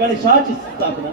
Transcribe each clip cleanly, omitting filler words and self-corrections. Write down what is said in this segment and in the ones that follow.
गणेशाची स्थापना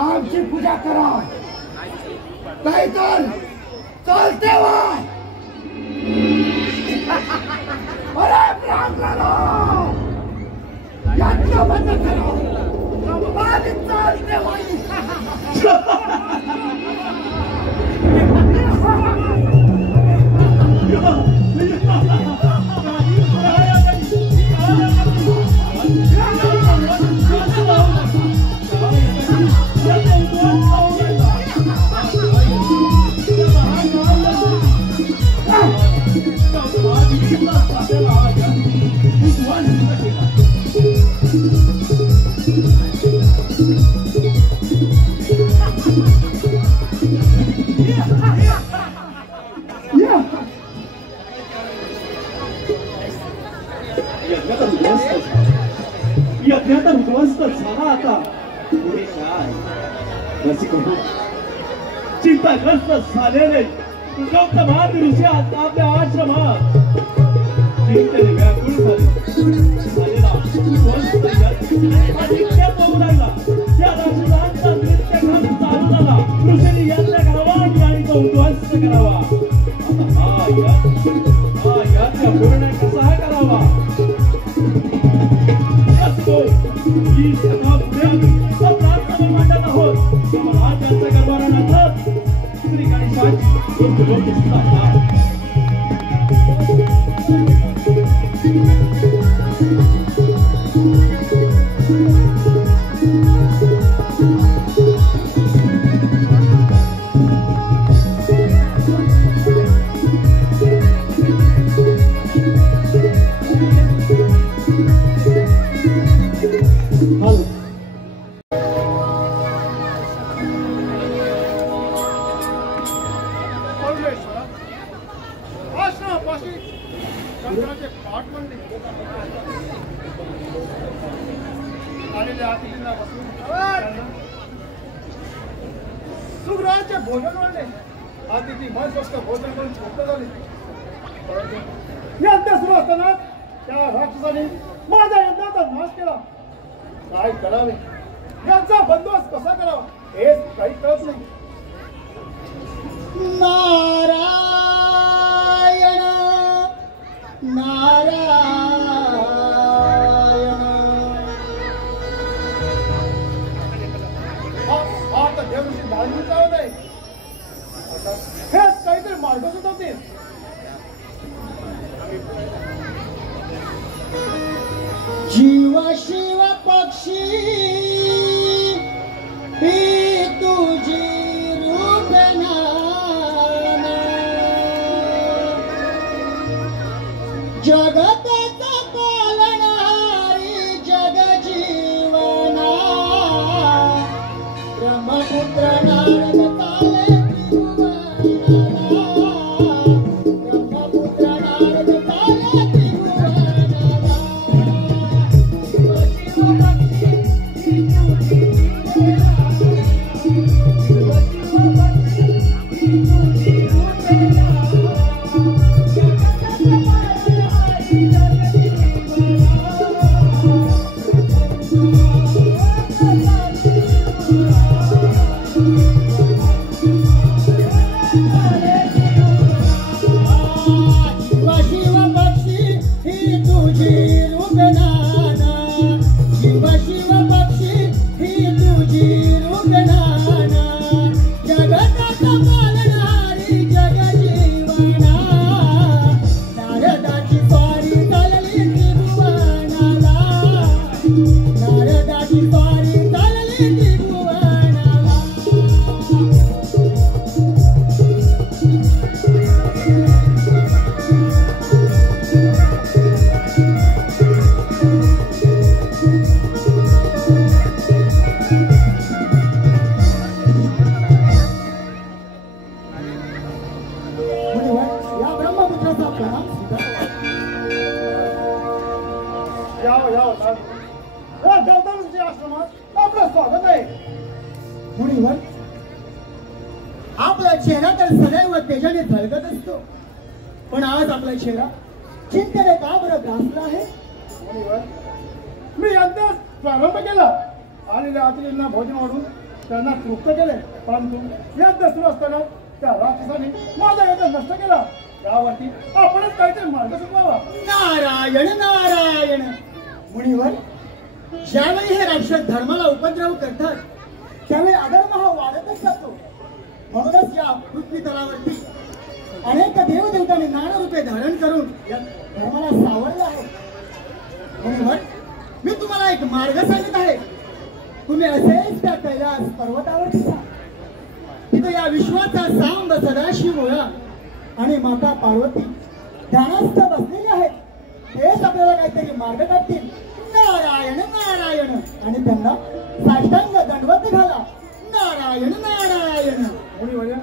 आमची पूजा करा नाहीतर चालते व्हा अरे ब्राह्मणांनो यातनं बंद करा आणि चालते यज्ञाचा उद्ध्वस्त झाला आता पुढे काय रसिक चिंताग्रस्त झालेले गौतम आदी ऋषी आपल्या आश्रमात चिंतेने व्याकुळ झालेला नित्य पाहू लागला त्या राक्षसांचा नित्यक्रम चालू झाला ऋषीने यज्ञ करावा आणि तो उद्ध्वस्त करावा आता हा यज्ञ पूर्ण कसा करावा ही सभा पुढे आम्ही प्रार्थना मांडत आहोत महाराजांच्या गरबारानंतर श्री गणेशाची लोक दिसतात सुग्राचे भोजन वाढले आदिती मस्त भोजन करून झोपत झाले यज्ञ सुरू असताना त्या राक्षसाने माझ्या यज्ञाचा नाश केला काय करावे यांचा बंदोबस्त कसा करावा हे काही कळत नाही नारायण नारायण आता देवऋषी धार्मिक चालत आहे हेच काहीतरी मार्ग सुचवतील जीव शिव पक्षी ही तुझी रूपना जगताचा पालनहारी जग जीवना ब्रह्मपुत्र नारद ताले ब्रह्मपुत्र नारद ताले आपला चेहरा तर सदैव तेजाने झळकत असतो पण आज आपला चेहरा चिंतेने का बरं ग्रासला आहे मी यज्ञ प्रारंभ केला आलेल्या अतिथींना भोजन वाढून त्यांना तृप्त केले परंतु यज्ञ सुरू असताना त्या राक्षसाने माझा यज्ञ नष्ट केला यावरती आपणच काहीतरी मार्ग सुचवावा नारायण नारायण मुनिवर ज्यावेळी हे राक्षस धर्माला उपद्रव करतात त्यावेळी अधर्म हा वाढतच जातो म्हणूनच या पृथ्वी तलावरती अनेक देवदेवतांनी नाना रूपे धारण करून या धर्माला सावरलं आहे मुनिवर मी तुम्हाला एक मार्ग सांगत आहे तुम्ही असेच त्या कैलास पर्वतावरती जा तिथे या विश्वाचा सांब सदाशिव मुळा आणि माता पार्वती ध्यानस्थ बसलेले आहेत तेच आपल्याला काहीतरी मार्ग काढतील नारायण नारायण आणि त्यांना साष्टांग दंडवत घाला नारायण नारायण मुनिवर्य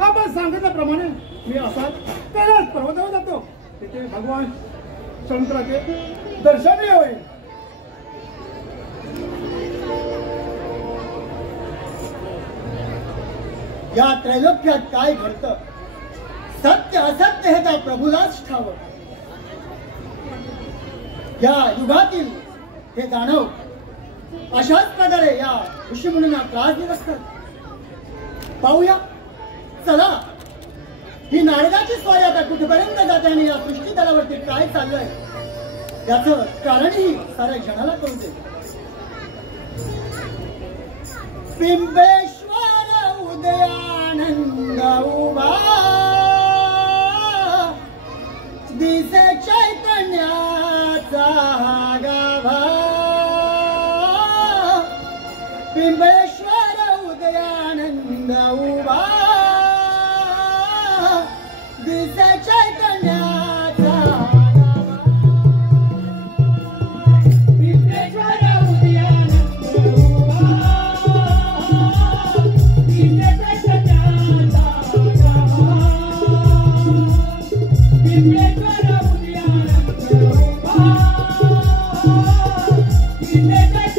आपण सांगितल्याप्रमाणे मी असा कैलास पर्वतावर जातो तिथे भगवान शंकराचे दर्शनही होईल. या त्रैलोक्यात काय घडतं, सत्य असत्य हे त्या प्रभूलाच ठावं. या युगातील हे दानव अशाच प्रकारे या ऋषीमुनींना त्रास देत असतात. पाहूया, चला ही नारदाची स्वारी आता कुठेपर्यंत जाते आणि या सृष्टी तलावरती काय चाललंय याचं कारणही साऱ्या जगाला कळू दे. पिंपेश्वर उदयानंद उभा दिसे चैतन्याचा गाभा. पिंपेश्वर उदयानंद उभा दिसे चैतन्याचा गाभा. पिंपेश्वर उदयानंद उभा दिसे चैतन्याचा गाभा. पिंपेश्वर उदयानंद उभा दिसे चैतन्याचा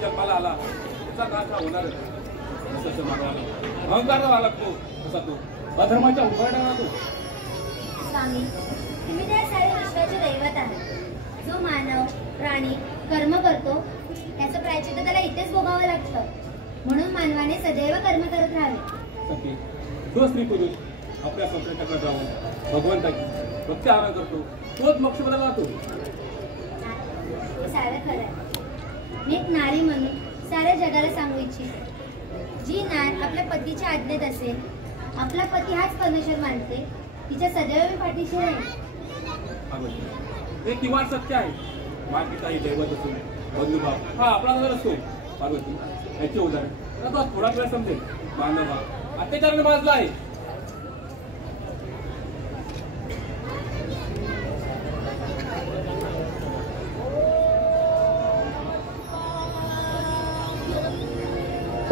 जन्माला आला त्याचा नाश हा होणारच. अहंकार आला तो असा तो अधर्माच्या उभारणारा तो. स्वामी, तुम्ही त्या साऱ्या विश्वाचे दैवत आहात. जो मानव प्राणी कर्म करतो त्याचं प्रायश्चित्त त्याला इथेच भोगावं लागतं. म्हणून मानवाने सदैव कर्म करत राहावे. सखी, जो स्त्री पुरुष आपल्या संस्कृतीकडे जाऊन भगवंताची भक्ती आराधना करतो तोच मोक्ष पदाला जातो. सारं खरं आहे. मी एक नारी म्हणून साऱ्या जगाला सांगू इच्छिते, जी नार आपल्या पतीच्या आज्ञेत असेल, आपला पती हाच परमेश्वर मानते, तिच्या सदैव मी पाठीशी राहील. हे किमान सत्य आहे. मानपिता ही दैवत असून बंधुभाव हा आपला नजर असतो. पार्वती याचे उदाहरण तो थोडा वेळ समजेल. मानव हा अत्याचाराने माजला आहे.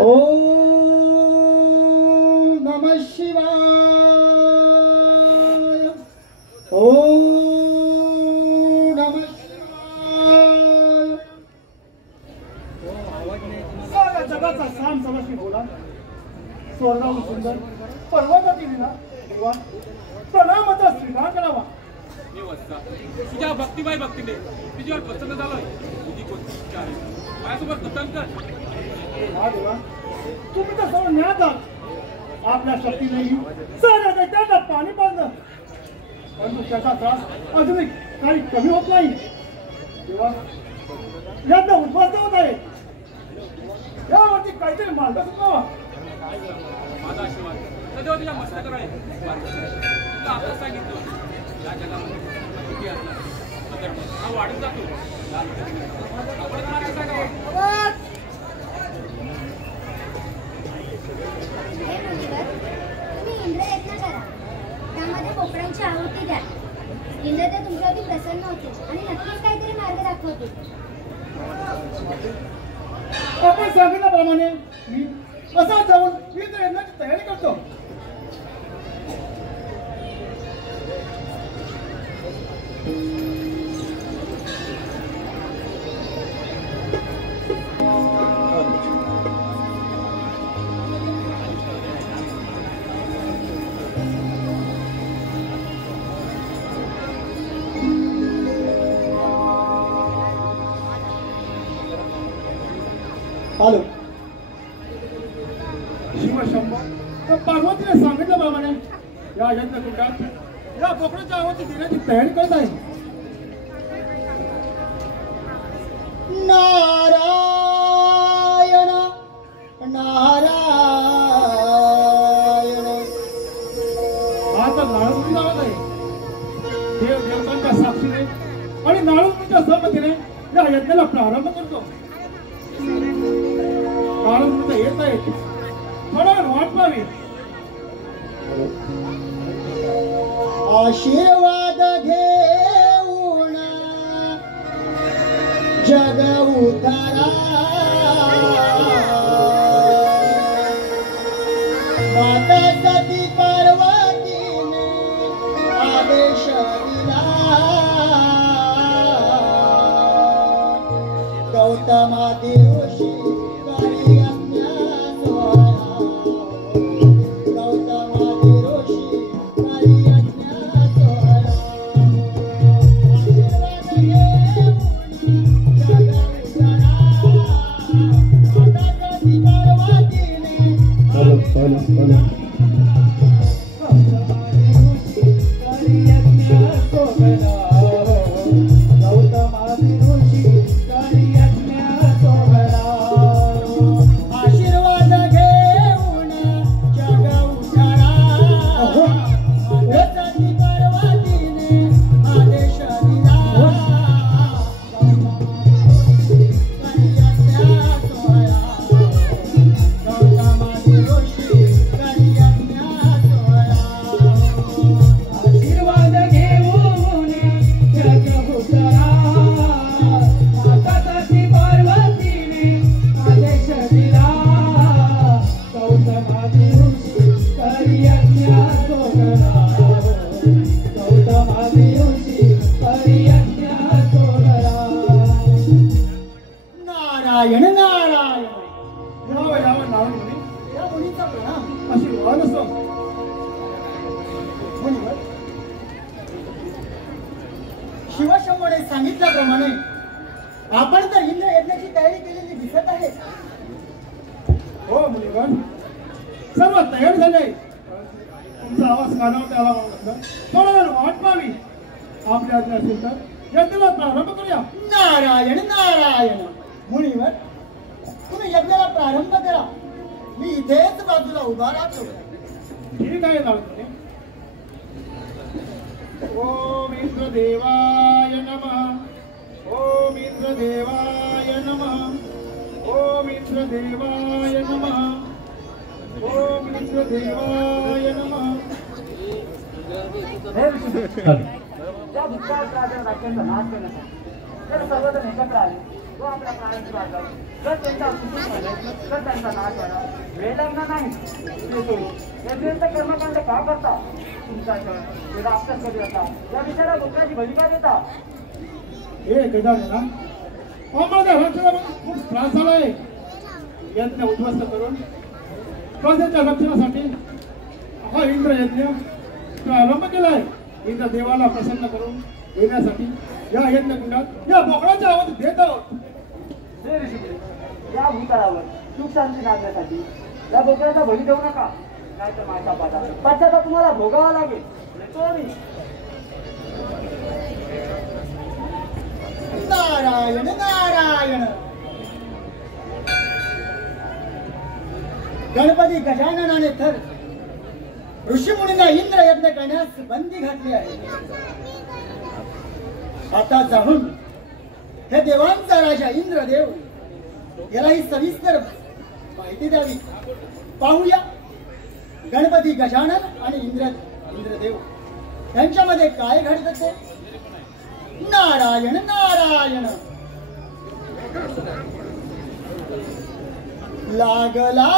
ओम नमः शिवाय. ओम नमः शिवाय. साऱ्या जगाचा साम समजकी बोला. स्वर्गाहून सुंदर पर्वताची विना देवा प्रणामाचा स्वीकार करावा. मी वत्सा तुझ्या भक्तिमय भक्तीने तुझ्यावर प्रसन्न झालोय. तुझी कोणती इच्छा आहे माझ्यासोबत कथन कर. हा देवा, तुम्ही तर सर्व ज्ञात आहात. आपल्या शक्तीनेही साऱ्या दैत्यांना पाणी पाजलं, परंतु त्याचा त्रास अजूनही काही कमी होत नाही. देवा, यांना उद्ध्वस्त होत आहे. यावरती काहीतरी मार्ग सुचवा. माझा आशीर्वाद सदैव तुझ्या मस्तकावर आहे. तुला आता सांगितलं या जगामध्ये सुखी असला अधर्म हा वाढत जातो. आपण मार्ग सांगावा. हे मुनिवर, तुम्ही इंद्रयज्ञ करा. त्यामध्ये पोपडांची आहुती द्या. इंद्र ते तुमच्यावरती प्रसन्न होतील आणि नक्कीच काहीतरी मार्ग दाखवतील. दाखवतो. आपण सांगितल्याप्रमाणे मी असा जाऊन इंद्र यज्ञाची तयारी करतो. आलो. शिवशंभो तर पार्वतीने सांगितल्याप्रमाणे या यज्ञकुंडात या बोकडाच्या आवाजी देण्याची तयारी करत आहे. नारायण नारायण. आता नारदमुनी आवाज आहे. देव देवतांच्या साक्षीने आणि नारदमुनीच्या सहमतीने या यज्ञाला प्रारंभ करतो. नारदमुनी येत आहेत. थोडा वेळ वाट पाहावी. आशीर्वाद घेऊन जग उतारा. माता सती पार्वतीने आदेश दिला. गौतमादी ऋषी करी आज्ञा सोहळा. गौतमादी ऋषी करी आज्ञा सोहळा. आशीर्वाद घेऊन जग उतारा. माता सती पार्वतीने आदेश दिला. आशीर्वाद घेऊन जग उतारा. माता सती पार्वतीने आदेश दिला. करी आज्ञा सोहळा. गौतमादी ऋषी करी आज्ञा सोहळा. आशीर्वाद घेऊन जग उतरा. माता सती पार्वतीने आदेश दिला. गौतमादी ऋषी करी आज्ञा सोहळा. गौतमादी ऋषी करी आज्ञा सोहळा. नारायण नारायण. यावं यावं नारदमुनी या मुलीचा प्रणाम. आशीर्वाद असो. मुनिवर, शिवशंभोने सांगितल्याप्रमाणे आपण तर इंद्र यज्ञाची तयारी केलेली दिसत आहे. हो मुनिवर, सर्व तयार झाले. तुमचा आवाज कानावर आला म्हणून थोडा वेळ वाट पाहावी. आपल्या आज्ञा असेल तर यज्ञाला प्रारंभ करूया. नारायण नारायण. मुनिवर, तुम्ही यज्ञाला प्रारंभ करा. मी इथेच बाजूला उभा राहतो. ठीक आहे नारदमुनी. ओम इंद्रदेवाय नमः. ओम इंद्रदेवाय नमः. ओम इंद्रदेवाय नमः. ओम इंद्रदेवाय नमः. त्या भूतकाळाच्या राज्याचा नाश करण्यासाठी जर सर्वजण एकत्र आले व आपल्या प्राणांची वाचवा, जर त्यांचा सुखी झाले तर त्यांचा नाश झाला. वेळ लागणार नाही. यज्ञाचं कर्मकांड का करता? तुमचा क्षण हे राक्षस कधी असता या विचारा लोकांची बळी का देता? हे गजानना, आम्हाला रक्षणाला खूप त्रास झालाय. यज्ञ उद्ध्वस्त करून प्रजेच्या रक्षणासाठी हा इंद्र यज्ञ प्रारंभ केलाय. इंद्र देवाला प्रसन्न करून येण्यासाठी या यज्ञकुंडात या बोकडाचा आवाज देत आहोत. हे ऋषिमुनी, या भूतळावर सुख शांती नांदण्यासाठी या बोकड्याचा बळी देऊ नका. नाहीतर माझा पाचा तुम्हाला भोगावा लागेल. येतो मी. नारायण नारायण. गणपती गजाननाने तर ऋषीमुनींना इंद्र यज्ञ करण्यास बंदी घातली आहे. आता जाऊन हे देवांचा राजा इंद्रदेव याला ही सविस्तर माहिती द्यावी. पाहूया गणपती गजानन आणि इंद्रदेव यांच्यामध्ये काय घडत ते. नारायण नारायण. लागला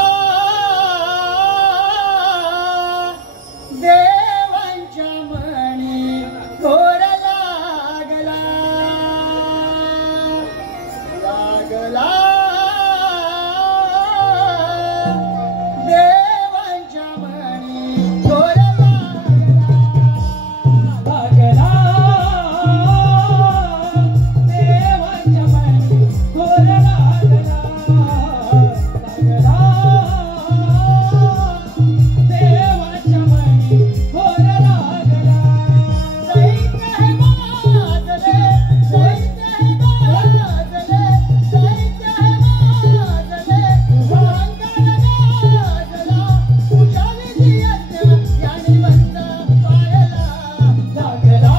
देवांच्या मणी घोर लागला लागला देवांच्या मणी घोर लागला देवांच्या मणी घोर लागला देवांच्या मणी घोर लागला दैत्य हे माजले दैत्य हे गाजले दैत्य हे माजले भांगण गाजला उजावी दियज्ञ यानी बंद पायला लागला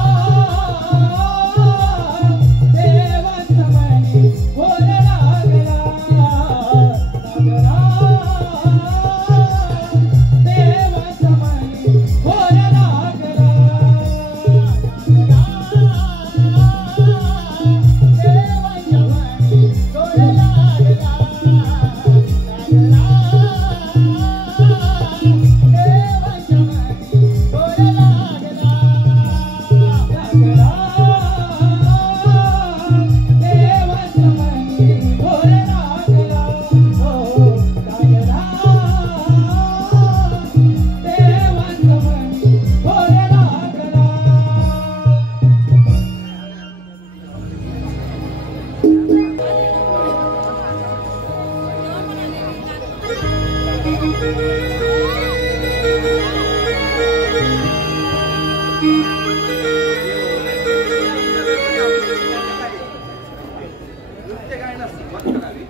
देवांच्या मणी घोर लागला लागला देवांच्या मणी घोर लागला देवांच्या मणी घोर लागला देवांच्या मणी घोर लागला लागला देवांच्या मणी घोर लागला हो लागला देवांच्या मणी घोर लागला नृत्य गायनास सुरुवात करावी.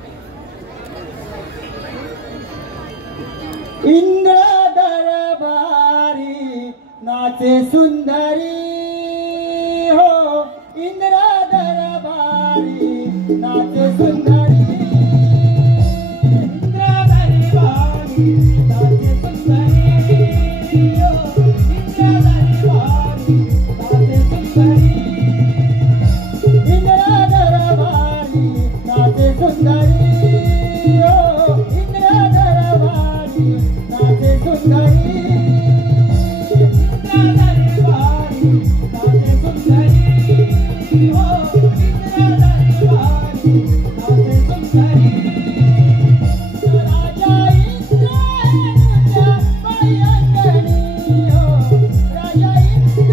इंद्र दरबारी नाचे सुंदरी हो इंद्र दरबारी नाचे सुंदरी इंद्र दरबारी नाचे सुंदरी हो इंद्र दरबारी नाचे सुंदरी इंद्र दरबारी नाचे सुंदरी हो इंद्र दरबारी नाचे सुंदरी इंद्र दरबारी नाचे सुंदरी हो इंद्र दरबारी नाचे सुंदरी राजा इंद्र नृत्य पायंगणी हो राजा इंद्र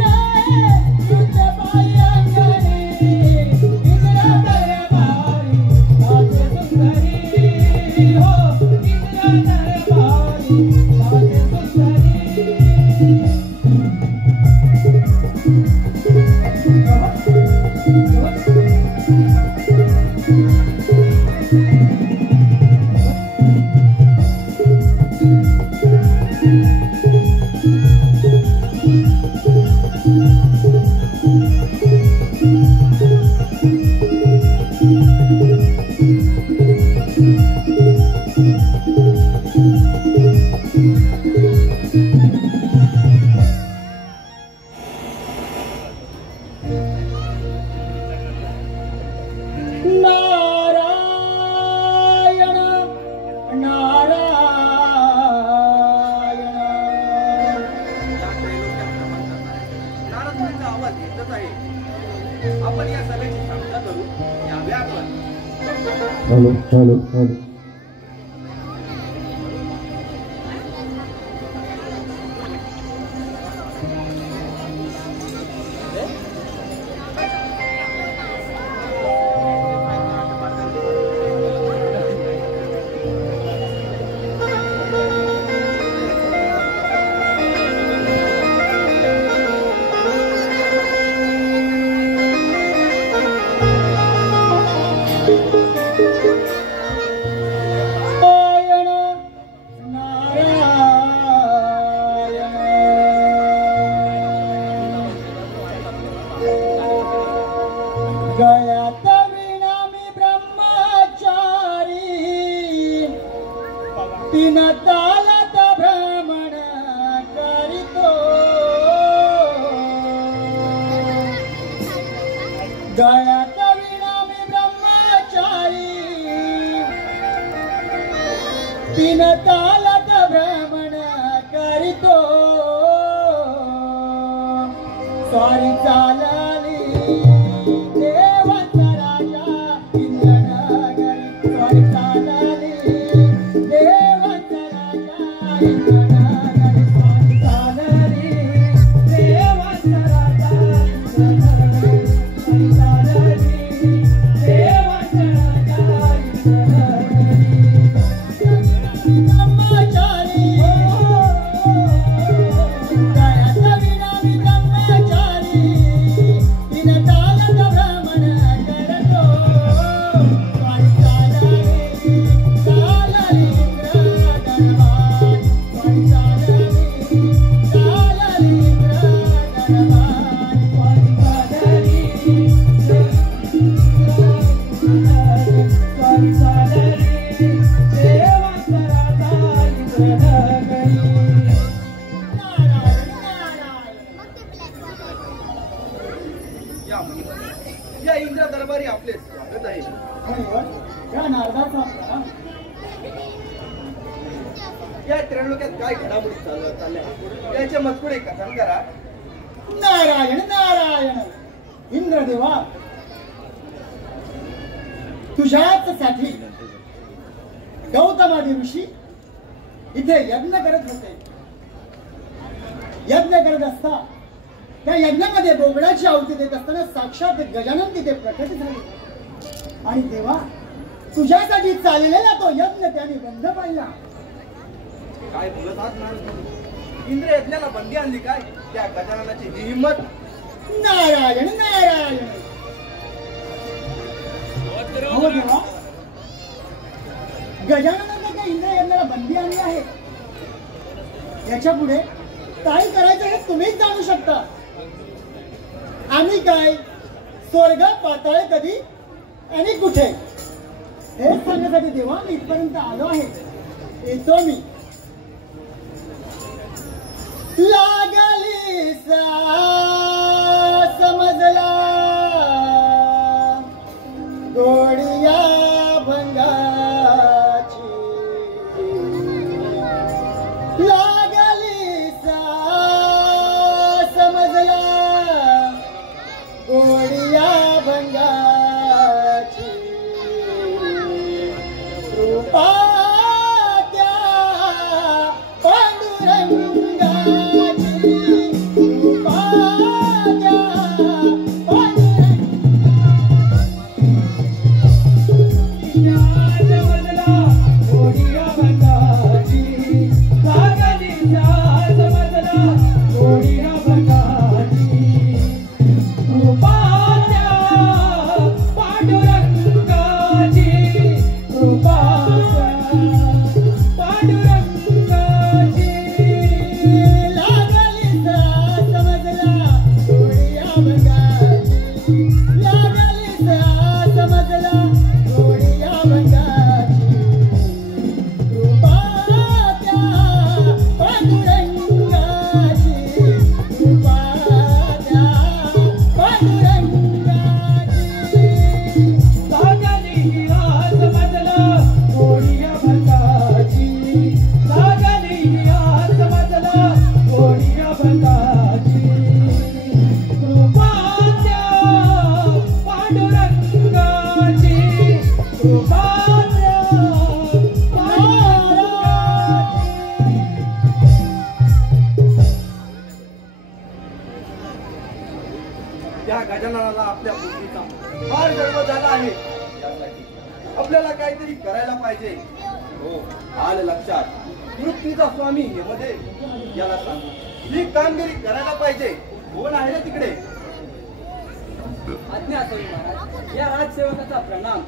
नृत्य पायंगणी इंद्र दरबारी नाचे सुंदरी हो इंद्र दरबारी नाचे सुंदरी नारायण नारायण या त्रैलोक्यात प्रमाण करणाऱ्या नारद मुनीचा आवाज येतच आहे. आपण या सभेची सांगता करू. यावे आपण. हॅलो हॅलो हॅलो गळ्यात विणा मी ब्रह्मचारी तीन तालात भ्रमण करीतो गळ्यात विणा मी ब्रह्मचारी तीन तालक भ्रमण करीतो स्वारी चालली देवाचा राजा इंद्रनगरी स्वारी चालली देवाचा राजा इंद्रनगरी स्वारी चालली देवाचा राजा इंद्रनगरी स्वारी चालली देवाचा राजा इंद्रनगरी ब्रह्मचारी दयाचा विनामी ब्रह्मचारी तीन तालक भ्रमण करतो स्वारी चालली चालली इंद्रधनुवान स्वारी चालली चालली इंद्रधनुवान स्वारी चालली स्वारी चालली देवाचा राजा इंद्रनगरी नारायण नारायण या इंद्र दरबारी आपले स्वागत आहे. या नारदाचा प्रणाम. या त्रिलोक्यात काय घडामोडी चालल्या याचे मजकुरे कथन करा. नारायण नारायण इंद्रदेवा तुझ्याच साठी गौतमादी ऋषी इथे यज्ञ करत होते. यज्ञ करत असता त्या यज्ञामध्ये बोबडाची आहुती देत असताना साक्षात गजानन तिथे प्रकट झाले आणि देवा तुझ्यासाठी चाललेला तो यज्ञ त्यांनी बंद पाडला. काय बोलत आहात महाराज? इंद्र यज्ञाला बंदी आणली काय? त्या गजाननाची ही हिंमत. नारायण नारायण हो देवा गजाननाने त्या इंद्र यज्ञाला बंदी आणली आहे. याच्या पुढे काय करायचं हे तुम्हीच जाणू शकता. आम्ही काय स्वर्ग पाताळ कधी आणि कुठे हे सांगण्यासाठी देवा मी इथपर्यंत आलो आहे. येतो मी. लागली समजला गोडिया भंगाची लागली समजला गोडिया भंगाची कृपा त्या पांडुरंगाची कृपा त्या या गजाननाला आपल्या बुद्धीचा फार गर्व झाला आहे. आपल्याला काहीतरी करायला पाहिजे. हो आलं लक्षात. मृत्यूचा स्वामी यमदेव याला सांगू ही कामगिरी करायला पाहिजे. कोण आहे ना तिकडे? आज्ञा असावी महाराज. या राजसेवकाचा प्रणाम.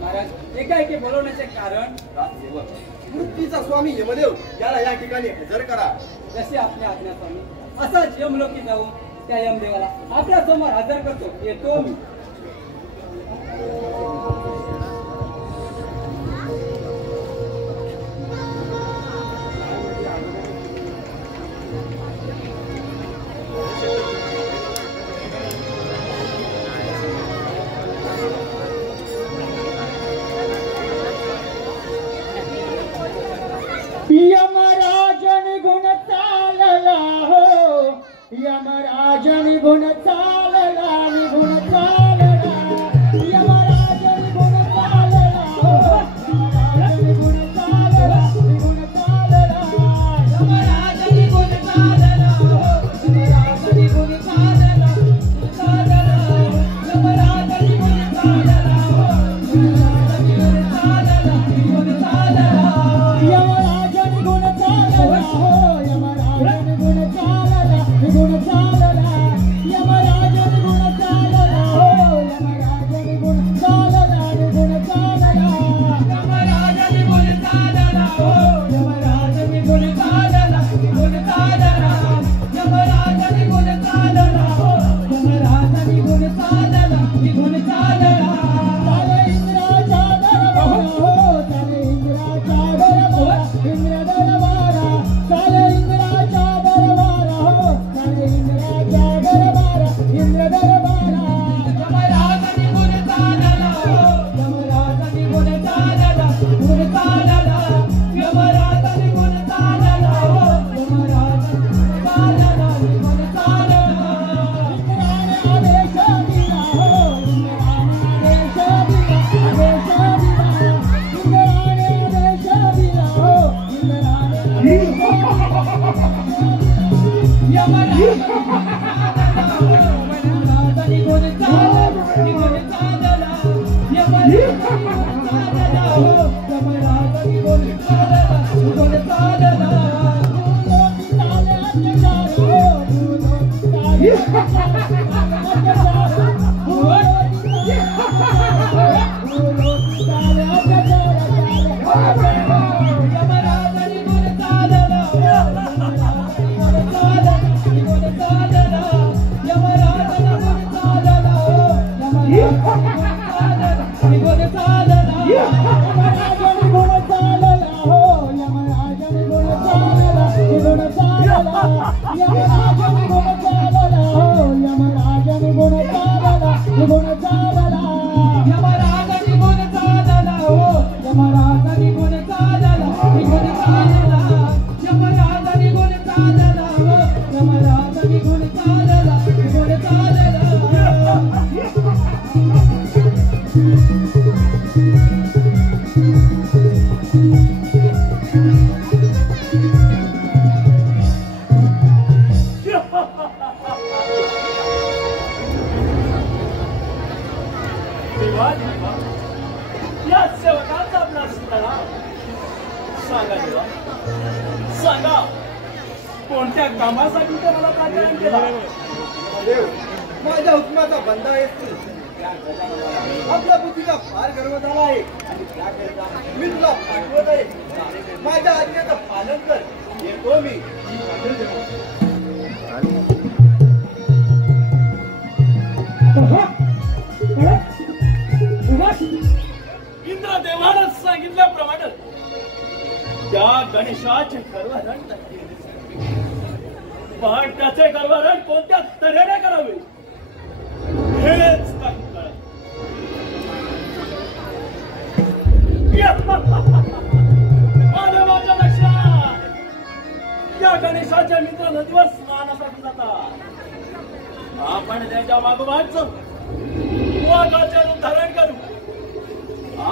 महाराज एकाएकी बोलवण्याचे कारण राजसेवक मृत्यूचा स्वामी यमदेव याला या ठिकाणी हजर करा. जशी आपली आज्ञा स्वामी. असाच यमलोकी जाऊन त्या यमदेवाला आपल्या समोर हजर करतो. येतो मी. कोणत्या कामासाठी तर मला पाचारण केला? देव, माझ्या हुकमाचा बंदा आहेस तू. आपल्या बुद्धीचा फार गर्व झाला आहे आणि त्याकरिता मी तुला पाठवत आहे. माझ्या आज्ञेचं पालन कर. येतो मी. इंद्रदेवानं सांगितल्याप्रमाणे त्या गणेशाचे गर्वहरण पण त्याचे गर्वहरण कोणत्या तऱ्हेने करावे हेच काही कळत. माझ्या लक्षात या गणेशाचे मित्र नदीवर स्नानासाठी जातात. आपण त्याच्या मागोमागच वाघाचे रूप धारण करू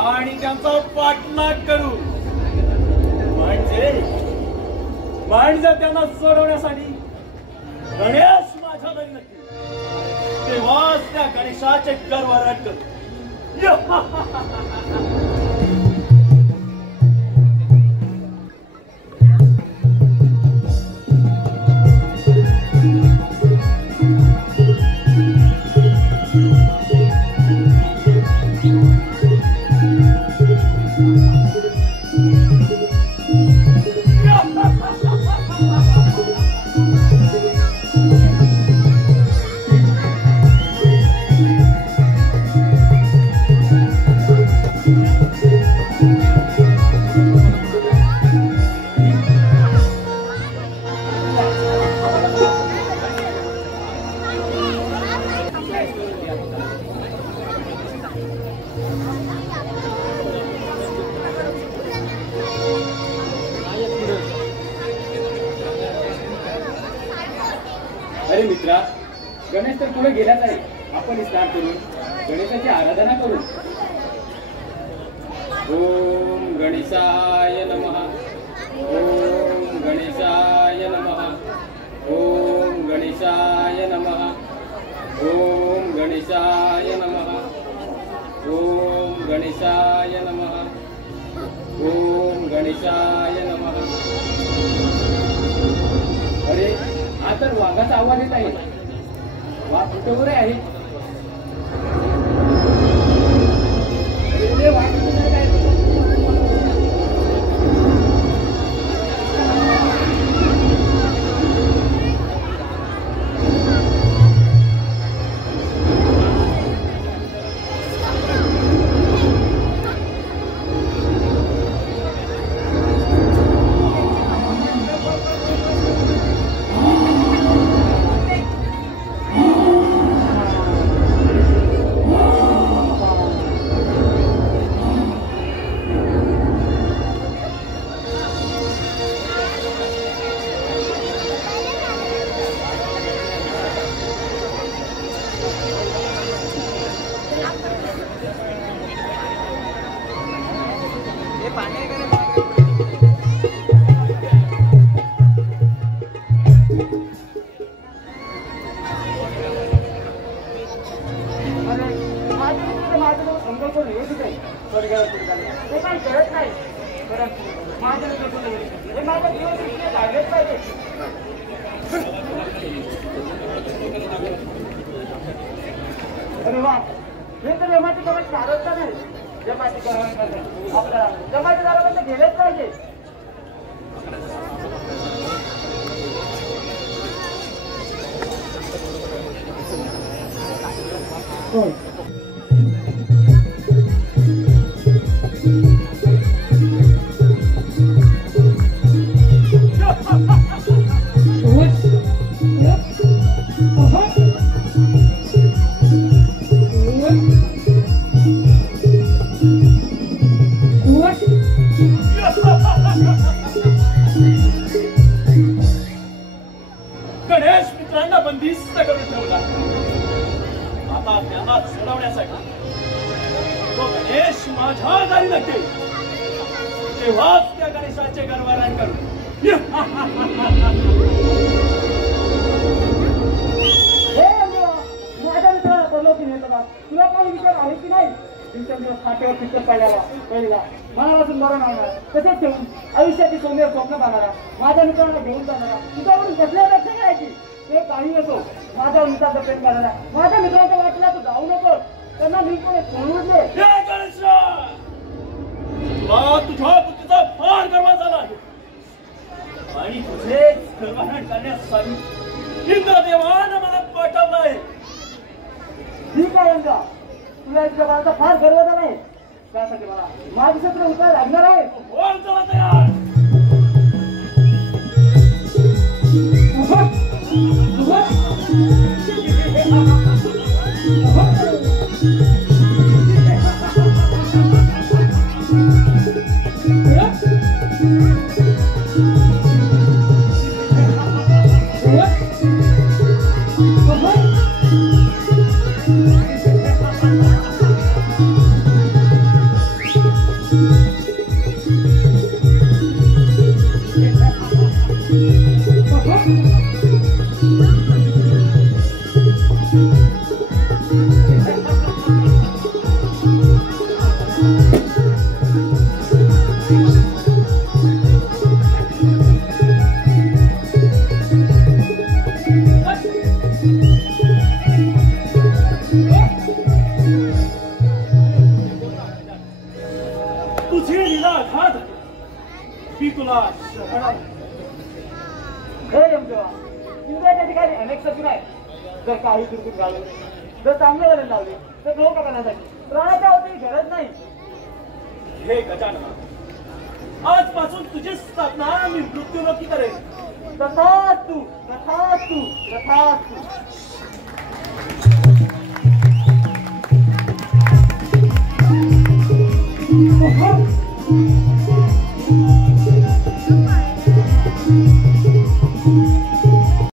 आणि त्यांचा पाठलाग करू. म्हणजे त्यांना सोडवण्यासाठी गणेश माझ्या घरी नक्की, तेव्हाच त्या गणेशाचे गर्वहरण करू. अरे मित्रा, गणेश तर पुढे गेलाच आहे. आपण स्नान करून गणेशाची आराधना करू. ओम गणेशाय नमः. ओम गणेशाय नमः. ओम गणेशाय नमः. ओम गणेशाय नमः. ओम गणेशाय नमः. ओम गणेशाय नमः. अरे हा तर वाघाचा आवाज येत आहे. वाघ कुठे आहे? झाले ते काही कळत नाही. परंतु माझ्या हे माझ्या जीवनदृष्टीने लागलेच पाहिजे. अरे वा, हे तर जमाती जवळ चालत का नाही. जमाती करणे आपल्याला जमाती दारापर्यंत गेलेच पाहिजे. गणेश मित्रांना बंदिस्त करून ठेवला. आता त्यांना सोडवण्यासाठी तो गणेश माझ्या दारी लागेल. तेव्हाच त्या गणेशाचे गरवारण करू. माझ्या मित्राला बोललो की नाही तुला तुला काही विचार आहे की नाही. दिवसेंदिवस खात्यावर पिक्चर पहिला मनापासून बरं मागणार तसेच ठेवून आयुष्याची सोनेर स्वप्न पाहणारा माझ्या मित्राला घेऊन जाणारा तुझ्याकडून कसल्या लक्ष घ्यायची ते काही नको. माझ्या मित्राचं प्रेम करणारा माझ्या मित्राच्या वाटेला तू जाऊ नको. त्यांना मी कोणी सोडून तुझ्या बुद्धीचा फार गर्व झाला आहे आणि तुझे गर्वहरण करण्यासाठी इंद्रदेवानं मला पाठवलं आहे. ठीक आहे यंदा तुला इतक्या बाळाचा फार गर्व झाला आहे. त्यासाठी मला माझी सत्र उपाय लागणार आहे. बोल चला तयार. तुझी लीला घात मी तुला हे यमदेवा इंद्राच्या ठिकाणी अनेक सत्य आहे. जर काही दुर्गुण घालवले जर चांगले वरण लावले तर लोक करण्यासाठी प्राणाच्या होती गरज नाही. हे गजानना आजपासून तुझी स्थापना मी मृत्यूलोकी करेन. तथास्तु तथास्तु तथास्तु. Oh,